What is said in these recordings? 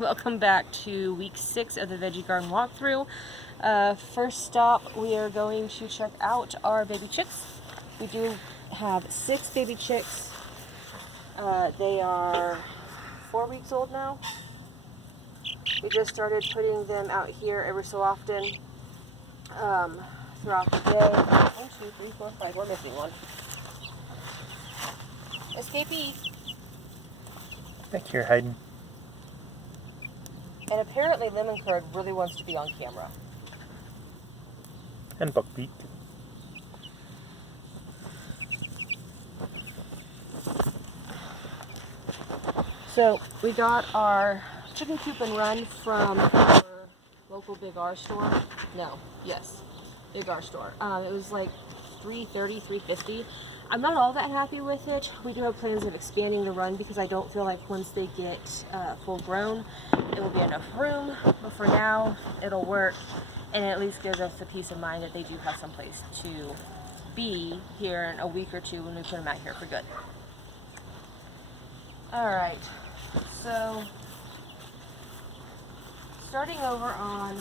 Welcome back to week 6 of the Veggie Garden walkthrough. First stop, we are going to check out our baby chicks. We do have 6 baby chicks. They are 4 weeks old now. We just started putting them out here every so often throughout the day. 1, 2, 3, 4, 5. We're missing one. Escapee. Back here hiding. And apparently Lemon Curd really wants to be on camera. And Buckbeak. So we got our chicken coop and run from our local Big R store. Big R store. It was like $3.30, $3.50. I'm not all that happy with it. We do have plans of expanding the run because I don't feel like once they get full grown, it will be enough room. But for now, it'll work, and it at least gives us the peace of mind that they do have someplace to be here in a week or two when we put them out here for good. Alright, so starting over on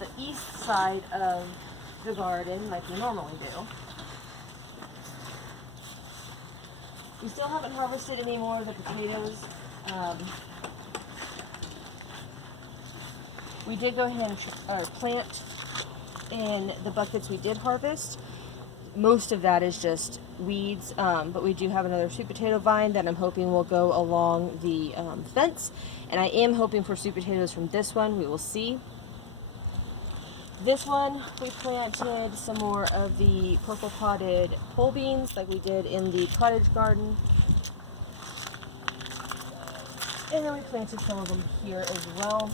the east side of the garden, like we normally do. We still haven't harvested any more of the potatoes. We did go ahead and plant in the buckets we did harvest. Most of that is just weeds, but we do have another sweet potato vine that I'm hoping will go along the fence. And I am hoping for sweet potatoes from this one. We will see. This one, we planted some more of the purple potted pole beans like we did in the cottage garden. And then we planted some of them here as well.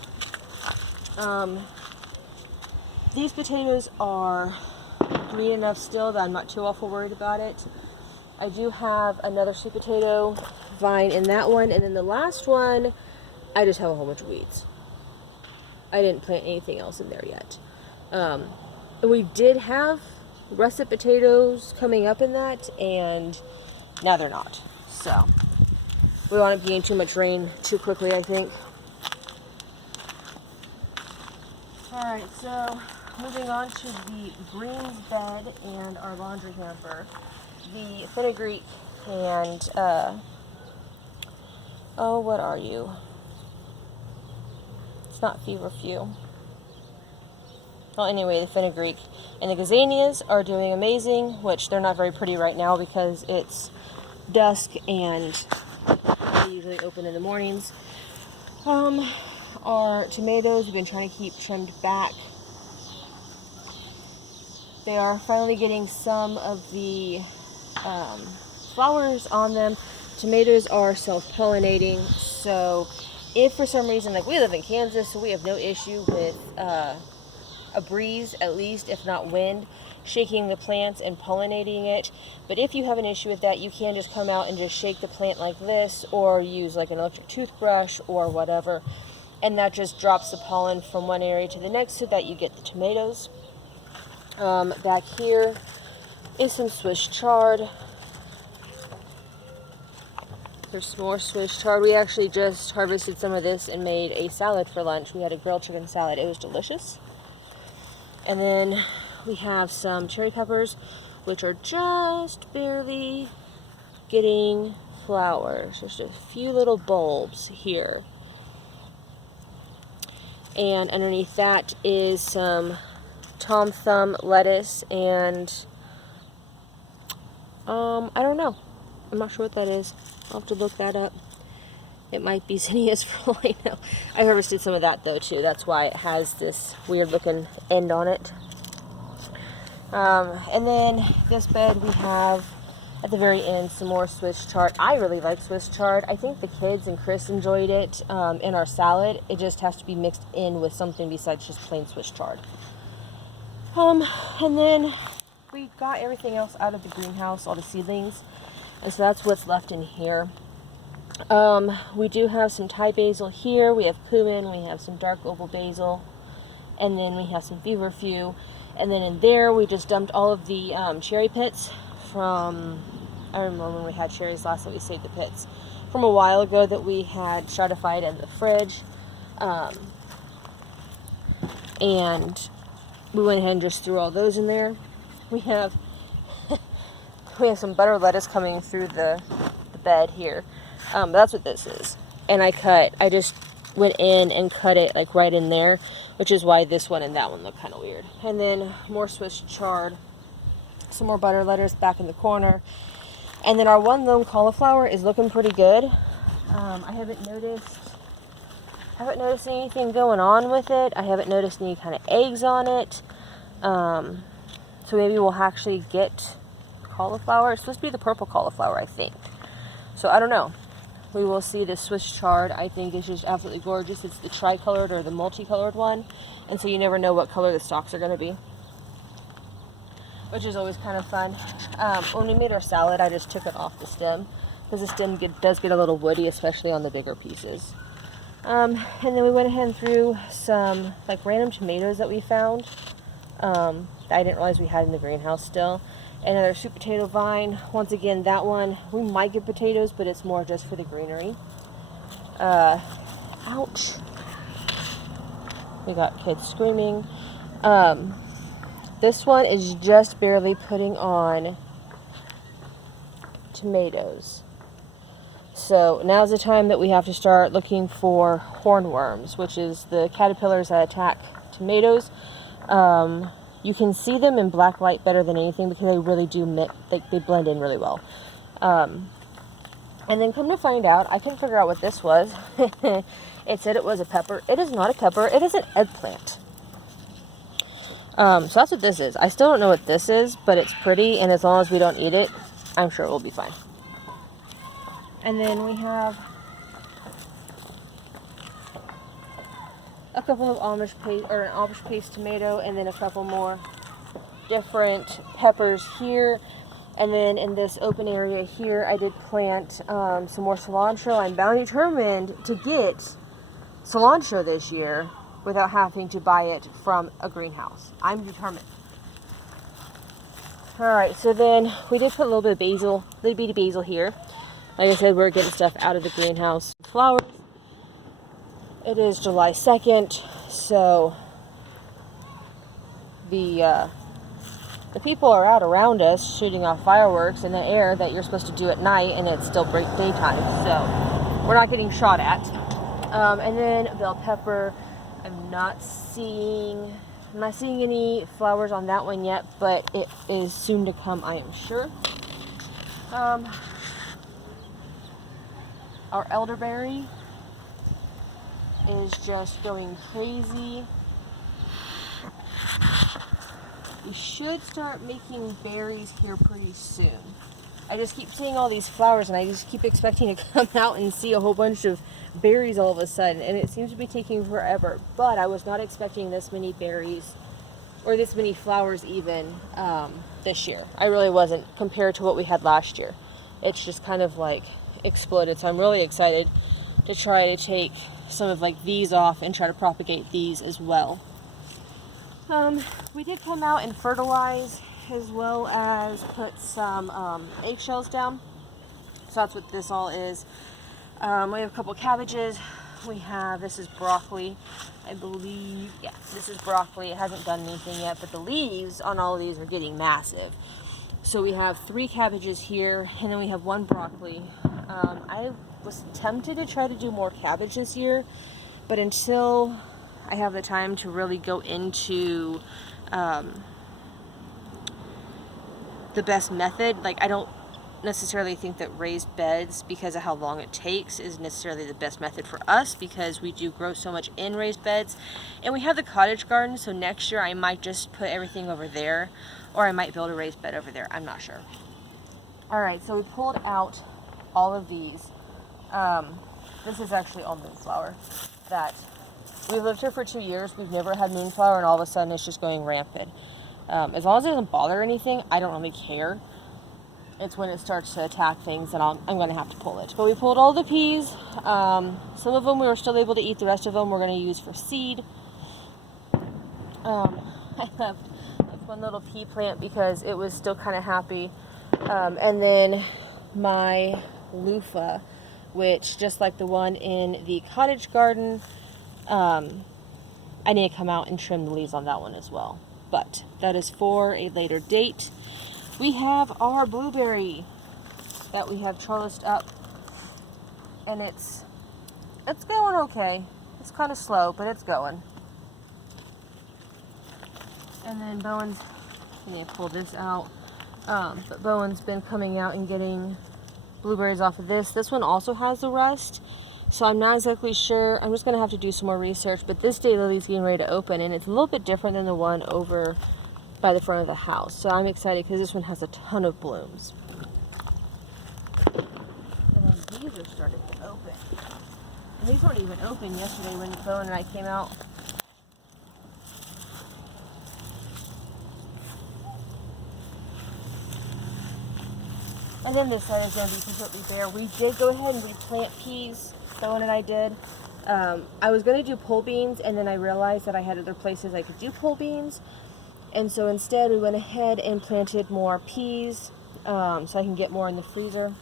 These potatoes are green enough still that I'm not too awful worried about it. I do have another sweet potato vine in that one, and then the last one, I just have a whole bunch of weeds. I didn't plant anything else in there yet. We did have russet potatoes coming up in that, and now they're not. So we wound up getting too much rain too quickly, I think. Alright, so moving on to the greens bed and our laundry hamper. The fenugreek and, oh, what are you? It's not feverfew. Well, anyway, the fenugreek and the gazanias are doing amazing, which they're not very pretty right now because it's dusk and they usually open in the mornings. Our tomatoes we've been trying to keep trimmed back. They are finally getting some of the flowers on them. Tomatoes are self-pollinating, so if for some reason, like we live in Kansas, so we have no issue with a breeze, at least, if not wind, shaking the plants and pollinating it. But if you have an issue with that, you can just come out and just shake the plant like this, or use like an electric toothbrush or whatever, and that just drops the pollen from one area to the next so that you get the tomatoes. Back here is some Swiss chard. There's some more Swiss chard. We actually just harvested some of this and made a salad for lunch. We had a grilled chicken salad. It was delicious. And then we have some cherry peppers, which are just barely getting flowers. There's just a few little bulbs here. And underneath that is some Tom Thumb lettuce and I don't know. I'm not sure what that is. I'll have to look that up. It might be zinnias for all I know. I harvested some of that though too. That's why it has this weird looking end on it. And then this bed we have at the very end some more Swiss chard. I really like Swiss chard. I think the kids and Chris enjoyed it in our salad. It just has to be mixed in with something besides just plain Swiss chard. And then we got everything else out of the greenhouse, all the seedlings, and so that's what's left in here. We do have some Thai basil here. We have cumin. We have some dark oval basil, and then we have some feverfew. And then in there, we just dumped all of the cherry pits from. I remember when we had cherries last that we saved the pits from a while ago that we had stratified in the fridge. And we went ahead and just threw all those in there. We have some butter lettuce coming through the bed here. That's what this is. And I just went in and cut it like right in there, which is why this one and that one look kind of weird. And then more Swiss chard, some more butter lettuce back in the corner. And then our one lone cauliflower is looking pretty good. I haven't noticed anything going on with it. I haven't noticed any kind of eggs on it. So maybe we'll actually get cauliflower. It's supposed to be the purple cauliflower, I think. So I don't know. We will see. The Swiss chard, I think, is just absolutely gorgeous. It's the tricolored or the multicolored one. And so you never know what color the stalks are going to be, which is always kind of fun. When we made our salad, I just took it off the stem because the stem does get a little woody, especially on the bigger pieces. And then we went ahead and threw some like random tomatoes that we found that I didn't realize we had in the greenhouse still. Another sweet potato vine. Once again, that one, we might get potatoes, but it's more just for the greenery. Ouch. We got kids screaming. This one is just barely putting on tomatoes. So now's the time that we have to start looking for hornworms, which is the caterpillars that attack tomatoes. You can see them in black light better than anything because they really do mix, they blend in really well. And then come to find out, I couldn't figure out what this was. It said it was a pepper. It is not a pepper. It is an eggplant. So that's what this is. I still don't know what this is, but it's pretty, and as long as we don't eat it, I'm sure it will be fine. And then we have a couple of an Amish paste tomato, and then a couple more different peppers here. And then in this open area here, I did plant some more cilantro. I'm bound and determined to get cilantro this year without having to buy it from a greenhouse. I'm determined. Alright, so then we did put a little bit of basil, little bitty basil here. Like I said, we're getting stuff out of the greenhouse. Flowers. It is July 2nd, so the people are out around us shooting off fireworks in the air that you're supposed to do at night, and it's still break daytime, so we're not getting shot at. And then bell pepper. I'm not seeing any flowers on that one yet, but it is soon to come, I am sure. Our elderberry is just going crazy. We should start making berries here pretty soon. I just keep seeing all these flowers, and I just keep expecting to come out and see a whole bunch of berries all of a sudden, and it seems to be taking forever. But I was not expecting this many berries or this many flowers even this year. I really wasn't, compared to what we had last year. It's just kind of like exploded, so I'm really excited to try to take some of like these off and try to propagate these as well. We did come out and fertilize as well as put some eggshells down. So that's what this all is. We have a couple cabbages. This is broccoli, I believe. Yeah, this is broccoli. It hasn't done anything yet, but the leaves on all of these are getting massive. So we have 3 cabbages here, and then we have 1 broccoli. I was tempted to try to do more cabbage this year, but until I have the time to really go into the best method, like I don't necessarily think that raised beds, because of how long it takes, is necessarily the best method for us, because we do grow so much in raised beds, and we have the cottage garden. So next year I might just put everything over there, or I might build a raised bed over there. I'm not sure. Alright, so we pulled out all of these. This is actually all moonflower that we've lived here for 2 years. We've never had moonflower, and all of a sudden it's just going rampant. As long as it doesn't bother anything, I don't really care. It's when it starts to attack things that I'm going to have to pull it. But we pulled all the peas. Some of them we were still able to eat. The rest of them we're going to use for seed. I left one little pea plant because it was still kind of happy. And then my loofah which just like the one in the cottage garden, I need to come out and trim the leaves on that one as well. But that is for a later date. We have our blueberry that we have trellised up, and it's going okay. It's kind of slow, but it's going. And then Bowen's, I need to pull this out, but Bowen's been coming out and getting blueberries off of this. This one also has the rust, so I'm not exactly sure. I'm just going to have to do some more research, but this daylili's getting ready to open, and it's a little bit different than the one over by the front of the house. So I'm excited because this one has a ton of blooms. And then these are starting to open. And these weren't even open yesterday when Bowen and I came out. And then this side is going to be completely bare. We did go ahead and replant peas, Bowen and I did. I was going to do pole beans, and then I realized that I had other places I could do pole beans. And so instead we went ahead and planted more peas, so I can get more in the freezer.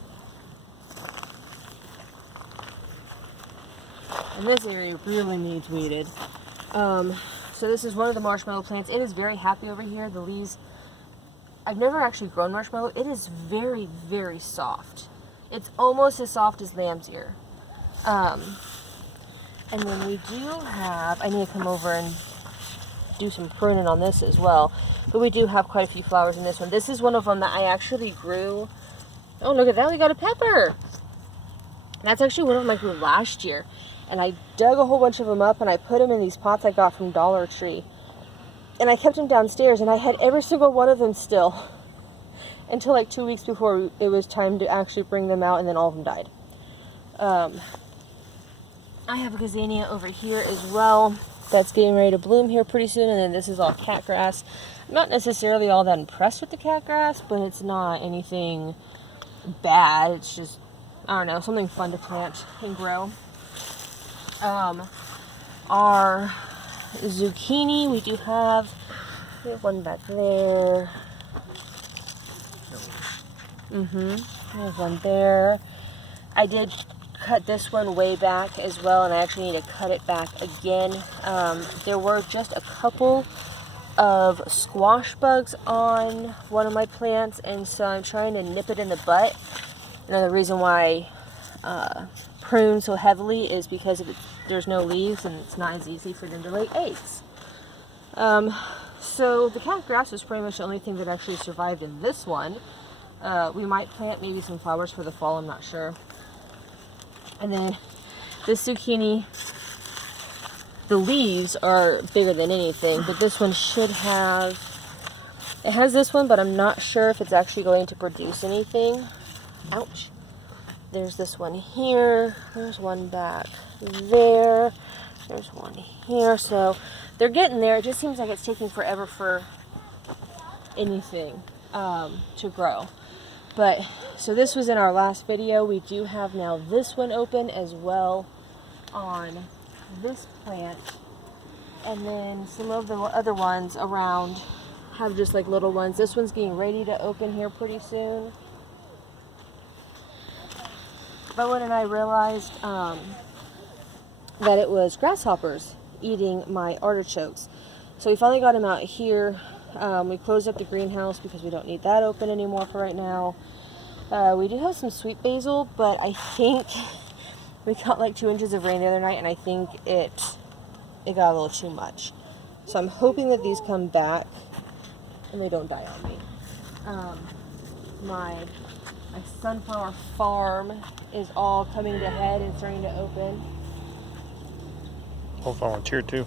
And this area really needs weeded. So this is one of the marshmallow plants. It is very happy over here. The leaves, I've never actually grown marshmallow. It is very, very soft. It's almost as soft as lamb's ear. And then we do have, I need to come over and do some pruning on this as well. But we do have quite a few flowers in this one. This is one of them that I actually grew. Oh, look at that. We got a pepper. That's actually one of them I grew last year. And I dug a whole bunch of them up, and I put them in these pots I got from Dollar Tree. And I kept them downstairs, and I had every single one of them still until like 2 weeks before it was time to actually bring them out, and then all of them died. I have a gazania over here as well that's getting ready to bloom here pretty soon, and then this is all cat grass. I'm not necessarily all that impressed with the cat grass, but it's not anything bad. It's just, I don't know, something fun to plant and grow. Our zucchini, we have one back there. We have one there. I did cut this one way back as well, and I actually need to cut it back again. There were just a couple of squash bugs on one of my plants, and so I'm trying to nip it in the butt. Another reason why prune so heavily is because there's no leaves, and it's not as easy for them to lay eggs. So the cat grass is pretty much the only thing that actually survived in this one. We might plant maybe some flowers for the fall, I'm not sure. And then this zucchini, the leaves are bigger than anything, but this one should have, it has this one, but I'm not sure if it's actually going to produce anything. Ouch. There's this one here. There's one back there. There's one here. So they're getting there. It just seems like it's taking forever for anything to grow. But so this was in our last video. We do have now this one open as well on this plant. And then some of the other ones around have just like little ones. This one's getting ready to open here pretty soon. Bowen and I realized that it was grasshoppers eating my artichokes. So we finally got them out here. We closed up the greenhouse because we don't need that open anymore for right now. We do have some sweet basil, but I think we got like 2 inches of rain the other night, and I think it got a little too much. So I'm hoping that these come back and they don't die on me. My sunflower farm is all coming to head and starting to open. All volunteer too.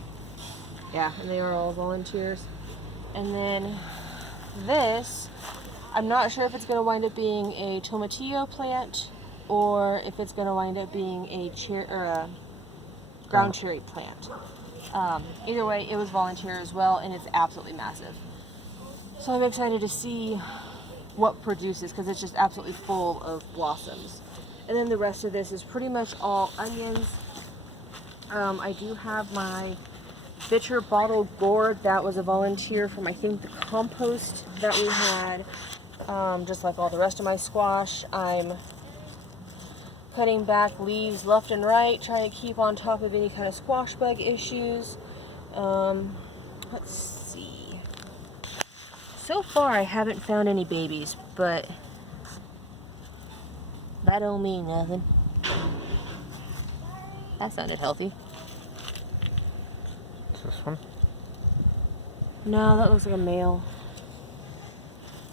Yeah, and they are all volunteers. And then this, I'm not sure if it's going to wind up being a tomatillo plant or if it's going to wind up being a ground cherry plant. Either way, it was volunteer as well, and it's absolutely massive. So I'm excited to see what produces, because it's just absolutely full of blossoms. And then the rest of this is pretty much all onions. I do have my bitter bottle gourd. That was a volunteer from, I think, the compost that we had. Just like all the rest of my squash, I'm cutting back leaves left and right, trying to keep on top of any kind of squash bug issues. Let's see. So far, I haven't found any babies, but that don't mean nothing. That sounded healthy. Is this one? No, that looks like a male.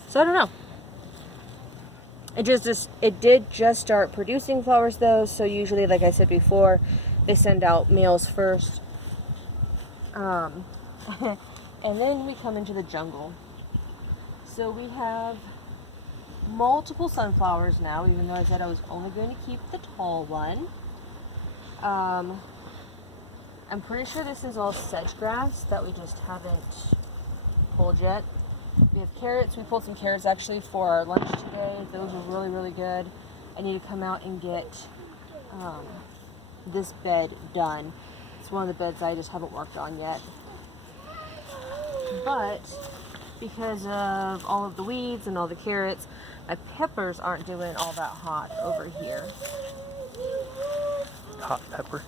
So I don't know. It did just start producing flowers though, so usually, like I said before, they send out males first. And then we come into the jungle. So we have multiple sunflowers now, even though I said I was only going to keep the tall one. I'm pretty sure this is all sedge grass that we just haven't pulled yet. We have carrots. We pulled some carrots actually for our lunch today. Those are really, really good. I need to come out and get this bed done. It's one of the beds I just haven't worked on yet. But because of all of the weeds and all the carrots, my peppers aren't doing all that hot over here. Hot pepper.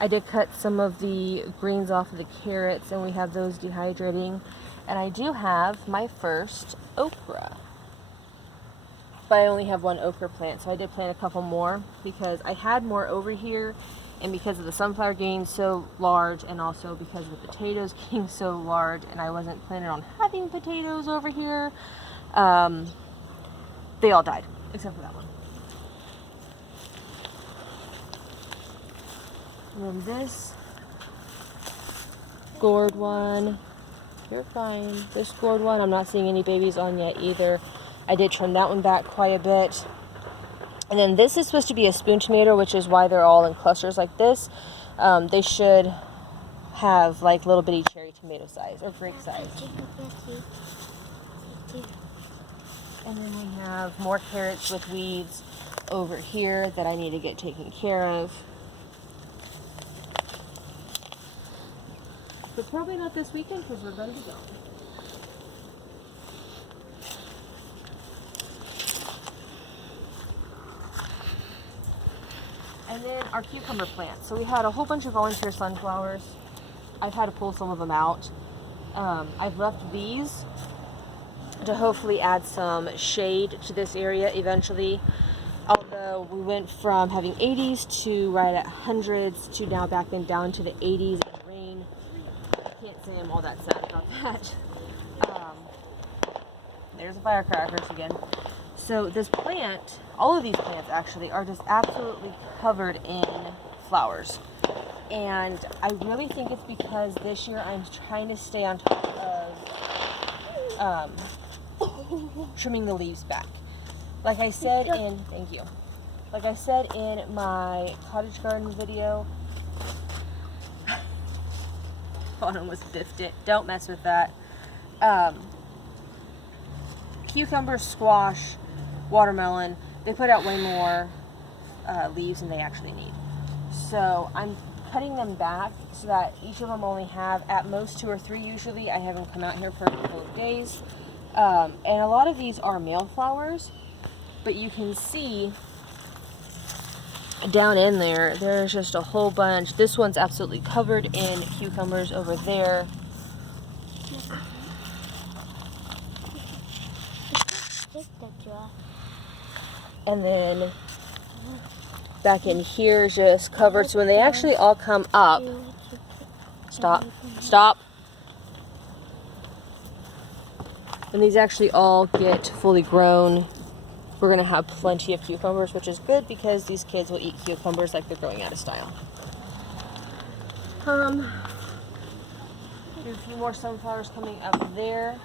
I did cut some of the greens off of the carrots, and we have those dehydrating. And I do have my first okra. But I only have one okra plant, so I did plant a couple more because I had more over here, and because of the sunflower getting so large, and also because of the potatoes getting so large, and I wasn't planning on having potatoes over here, they all died, except for that one. And then this gourd one, you're fine. This gourd one, I'm not seeing any babies on yet either. I did trim that one back quite a bit. And then this is supposed to be a spoon tomato, which is why they're all in clusters like this. They should have like little bitty cherry tomato size or grape size. And then we have more carrots with weeds over here that I need to get taken care of. But probably not this weekend because we're going to be gone. And then our cucumber plants. So we had a whole bunch of volunteer sunflowers. I've had to pull some of them out. I've left these to hopefully add some shade to this area eventually. Although we went from having 80s to right at hundreds to now backing down to the 80s and rain. I can't say I'm all that sad about that. There's the firecrackers again. So this plant, all of these plants actually, are just absolutely covered in flowers. And I really think it's because this year I'm trying to stay on top of trimming the leaves back. Like I said in, thank you. Like I said in my cottage garden video, Fawn almost biffed it. Don't mess with that. Cucumber, squash, watermelon, they put out way more leaves than they actually need. So I'm cutting them back so that each of them only have at most 2 or 3 usually. I have them come out here for a couple of days. And a lot of these are male flowers, but you can see down in there, there's just a whole bunch. This one's absolutely covered in cucumbers over there. And then back in here is just covered. So when they actually all come up, stop. When these actually all get fully grown, we're going to have plenty of cucumbers, which is good because these kids will eat cucumbers like they're growing out of style. There's a few more sunflowers coming up there.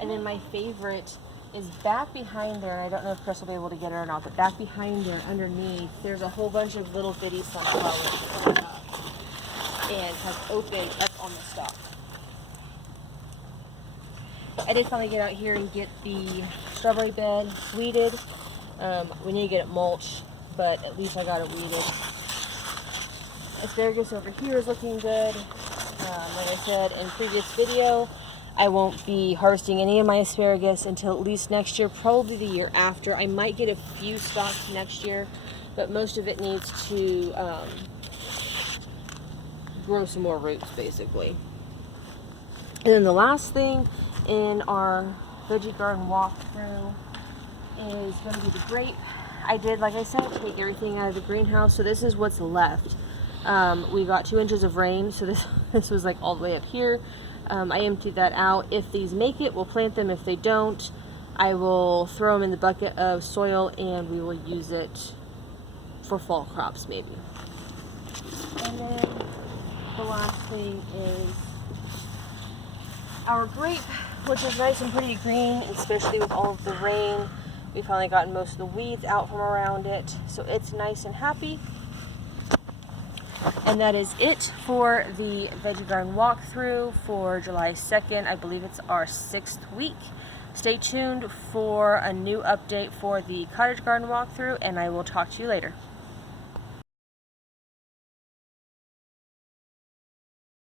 And then my favorite is back behind there. I don't know if Chris will be able to get it or not, but back behind there, underneath, there's a whole bunch of little bitty sunflowers coming up and have opened up on the stalk. I did finally get out here and get the strawberry bed weeded. We need to get it mulched, but at least I got it weeded. Asparagus over here is looking good. Like I said in previous video, I won't be harvesting any of my asparagus until at least next year, probably the year after. I might get a few stalks next year, but most of it needs to grow some more roots, basically. And then the last thing in our veggie garden walkthrough is going to be the grape. I did, like I said, take everything out of the greenhouse, so this is what's left. We got 2 inches of rain, so this was like all the way up here. I emptied that out. If these make it, we'll plant them. If they don't, I will throw them in the bucket of soil and we will use it for fall crops maybe. And then the last thing is our grape, which is nice and pretty green, especially with all of the rain. We finally gotten most of the weeds out from around it, so it's nice and happy. And that is it for the Veggie Garden walkthrough for July 2nd. I believe it's our 6th week. Stay tuned for a new update for the cottage garden walkthrough, and I will talk to you later.